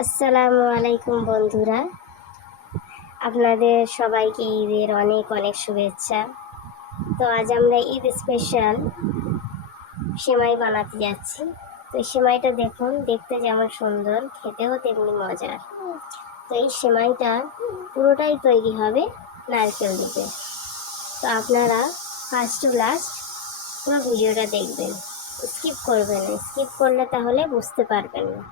আসসালামু আলাইকুম বন্ধুরা। আপনাদের সবাইকে ঈদের অনেক অনেক শুভেচ্ছা। তো আজ আমরা ঈদ স্পেশাল সেমাই বানাতে যাচ্ছি। তো সেমাইটা দেখুন, দেখতে যেমন সুন্দর, খেতেও তেমনি মজার। তো এই সেমাইটা পুরোটাই তৈরি হবে নারকেল দিতে তো আপনারা ফার্স্ট টু লাস্ট পুরো ভিডিওটা দেখবেন। স্কিপ করবেন স্কিপ করলে তাহলে বুঝতে পারবেন না।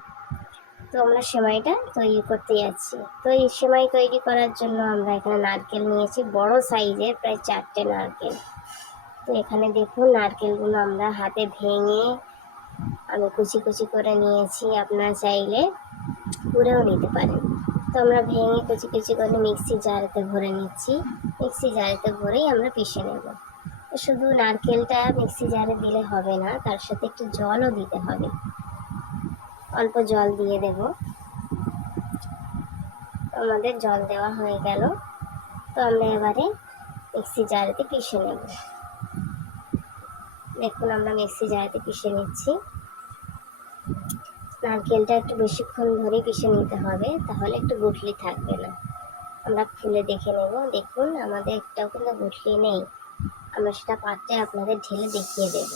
তো আমরা সেমাইটা তৈরি করতে যাচ্ছি। তো এই সেমাই তৈরি করার জন্য আমরা এখানে নারকেল নিয়েছি, বড় সাইজের, প্রায় চারটে নারকেল। তো এখানে দেখুন নারকেলগুলো আমরা হাতে ভেঙে আমি কুচি কুচি করে নিয়েছি, আপনারা চাইলে পুরেও নিতে পারেন। তো আমরা ভেঙে কুচি কুচি করে মিক্সি জারেতে ভরে নিচ্ছি। মিক্সি জারেতে ভরেই আমরা পিষে নেব। শুধু নারকেলটা মিক্সি জারে দিলে হবে না, তার সাথে একটু জলও দিতে হবে। অল্প জল দিয়ে দেব। আমাদের জল দেওয়া হয়ে গেল। তো আমরা এবারে মিক্সি জারেতে পিষে নেব। দেখুন, আমরা মিক্সি জারেতে পিষে নিচ্ছি। নারকেলটা একটু বেশিক্ষণ ধরে পিষে নিতে হবে, তাহলে একটু গুটলি থাকবে না। আমরা খুলে দেখে নেব। দেখুন, আমাদের একটাও কিন্তু গুটলি নেই। আমরা সেটা পাত্রে আপনাদের ঢেলে দেখিয়ে দেব।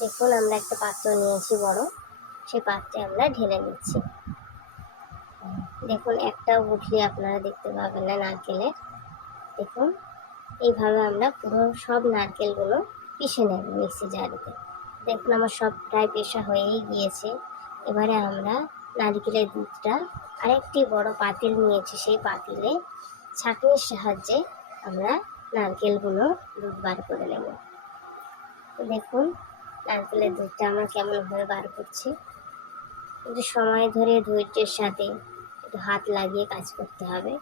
দেখুন, আমরা একটা পাত্র নিয়েছি বড়। সেই পাত্রে আমরা ঢেলে নিচ্ছি দেখুন একটাও গুটলি আপনারা দেখতে পাবেন না নারকেলের। দেখুন, এইভাবে আমরা পুরো সব নারকেলগুলো পিষে নেব মিক্সি জারিতে। দেখুন, আমার সব প্রায় পেশা হয়েই গিয়েছে। এবারে আমরা নারকেলের দুধটা আরেকটি বড় পাতিল নিয়েছি, সেই পাতিলে ছাঁকনির সাহায্যে আমরা নারকেলগুলো দুধ বার করে নেব। দেখুন, নারকেলের দুধটা আমরা কেমনভাবে বার করছি। একটু সময় ধরে ধৈর্যের সাথে একটু হাত লাগিয়ে কাজ করতে হবে।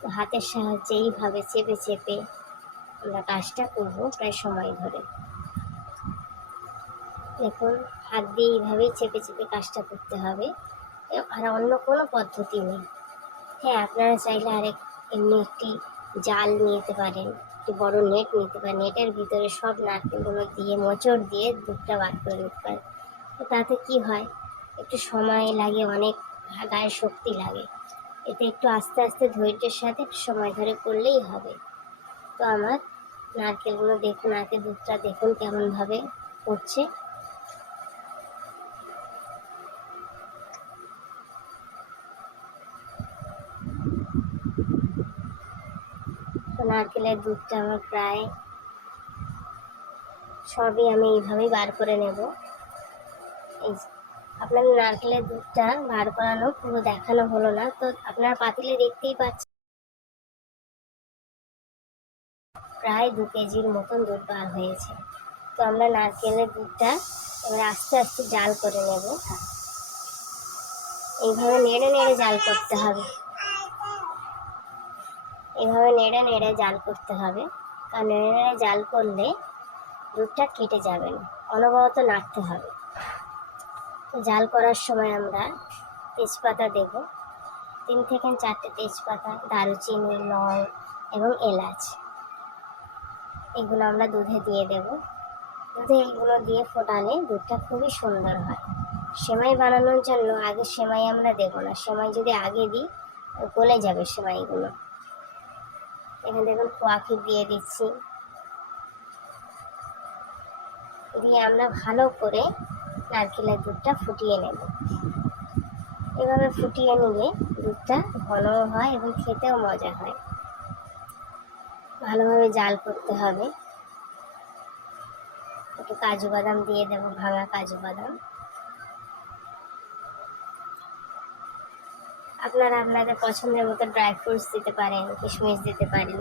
তো হাতের সাহায্যে এইভাবে চেপে চেপে আমরা কাজটা করব প্রায় সময় ধরে। দেখুন, হাত দিয়ে এইভাবেই চেপে চেপে কাজটা করতে হবে। আর অন্য কোনো পদ্ধতি নেই। হ্যাঁ আপনারা চাইলে আরেক এমনি একটি জাল নিতে পারেন, একটি বড় নেট নিতে পারেন। নেটের ভিতরে সব নারকেলগুলো দিয়ে, মোচড় দিয়ে দুধটা বার করে নিতে পারেন। তো তাতে কি হয়? একটু সময় লাগে, অনেক গায়ে শক্তি লাগে। এতে একটু আস্তে আস্তে ধৈর্যের সাথে একটু সময় ধরে করলেই হবে। তো আমার নারকেলগুলো দেখুন নারকেল দুধটা দেখুন কেমনভাবে করছে নারকেলের দুধটা আমার প্রায় সবই আমি এইভাবেই বার করে নেব। এই যে, আপনাদের নারকেলের দুধটা বার করানো পুরো দেখানো হলো না। তো আপনার পাতিলে দেখতেই পাচ্ছেন প্রায় দু কেজির মতন দুধ বার হয়েছে। তো আমরা নারকেলের দুধটা এবার আস্তে আস্তে জাল করে নেব। এইভাবে নেড়ে নেড়ে জাল করতে হবে। এইভাবে নেড়ে নেড়ে জাল করতে হবে। কারণ নেড়ে নেড়ে জাল করলে দুধটা কেটে যাবে না অনবরত নাড়তে হবে। জাল করার সময় আমরা তেজপাতা দেব। তিন থেকে চারটে তেজপাতা, দারুচিনি, লং এবং এলাচ। এগুলো আমরা দুধে দিয়ে দেব। দুধে এগুলো দিয়ে ফোটালে দুধটা খুবই সুন্দর হয়। সেমাই বানানোর জন্য আগে সেমাই আমরা দেবো না। সেমাই যদি আগে দিই, গলে যাবে সেমাইগুলো। এখানে দেখুন খোয়াকি দিয়ে দিচ্ছি। দিয়ে আমরা ভালো করে নারকেলের দুধটা ফুটিয়ে নেব। এভাবে ফুটিয়ে নিলে দুধটা ঘনও হয় এবং খেতেও মজা হয়। ভালোভাবে জাল করতে হবে। একটু কাজু বাদাম দিয়ে দেবো, ভাঙা কাজু বাদাম। আপনারা আপনাদের পছন্দের মতো ড্রাই ফ্রুটস দিতে পারেন, কিশমিশ দিতে পারেন,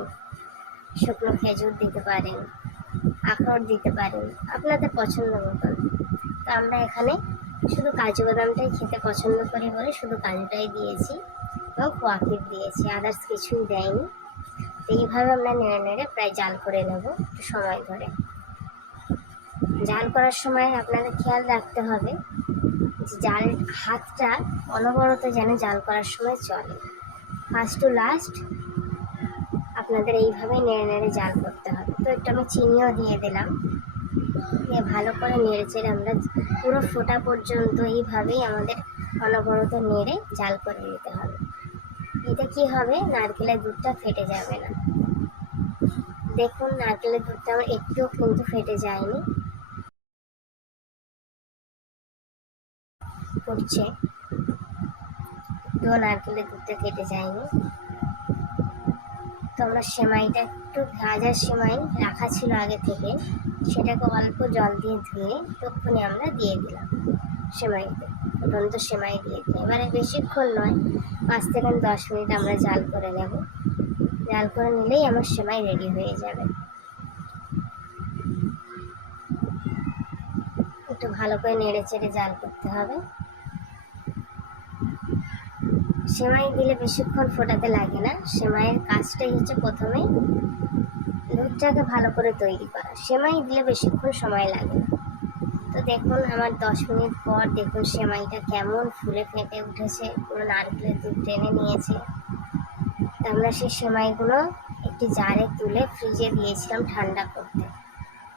শুকনো খেজুর দিতে পারেন, আখরোট দিতে পারেন, আপনাদের পছন্দ মতন। তো আমরা এখানে শুধু কাজু বাদামটাই খেতে পছন্দ করি বলে শুধু কাজুটাই দিয়েছি। এবং কোয়াকির দিয়েছি আদার্স কিছুই দেয়নি। তো এইভাবে আমরা নেড়ে নেড়ে প্রায় জাল করে নেব একটু সময় ধরে। জাল করার সময় আপনাদের খেয়াল রাখতে হবে যে জাল হাতটা অনবরত যেন জাল করার সময় চলে। ফার্স্ট টু লাস্ট আপনাদের এইভাবে নেড়ে নেড়ে জাল করতে হবে। তো একটু আমি চিনিও দিয়ে দিলাম। দিয়ে ভালো করে নেড়ে চেড়ে আমরা পুরো ফোটা পর্যন্ত এইভাবেই আমাদের অনবরত নেড়ে জাল করে নিতে হবে। এতে কি হবে? নারকেলের দুধটা ফেটে যাবে না। দেখুন, নারকেলের দুধটা আমার একটুও কিন্তু ফেটে যায়নি। ফুটছে। তো নারকেলের দুধটা ফেটে যায়নি। তো আমরা সেমাইটা একটু ভাজার সেমাই রাখা ছিল আগে থেকে। সেটাকে অল্প জল দিয়ে ধুয়ে তক্ষুনি আমরা দিয়ে দিলাম সেমাইতে। ফুটন্ত সেমাই দিয়ে দিই। এবারে বেশিক্ষণ নয়, পাঁচ থেকে দশ মিনিট আমরা জাল করে নেব। জাল করে নিলেই আমার সেমাই রেডি হয়ে যাবে। একটু ভালো করে নেড়ে চেড়ে জাল করতে হবে। সেমাই দিলে বেশিক্ষণ ফোটাতে লাগে না। সেমাইয়ের কাজটাই হচ্ছে প্রথমে দুধটাকে ভালো করে তৈরি করা। সেমাই দিলে বেশিক্ষণ সময় লাগে তো দেখুন, আমার দশ মিনিট পর দেখুন সেমাইটা কেমন ফুলে ফেটে উঠেছে। পুরো নারকেলের দুধ টেনে নিয়েছে। আমরা সেই সেমাইগুলো একটি জারে তুলে ফ্রিজে দিয়েছিলাম ঠান্ডা করতে।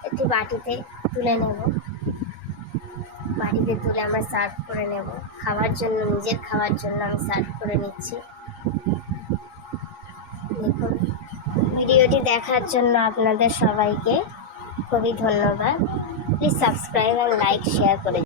একটি বাটিতে তুলে নেব। বাটিতে তুলে আমরা সার্ভ করে নেব। খাওয়ার জন্য, নিজের খাওয়ার জন্য আমি সার্ভ করে নিচ্ছি। দেখুন। ভিডিওটি দেখার জন্য আপনাদের সবাইকে খুবই ধন্যবাদ। Please subscribe and like share করে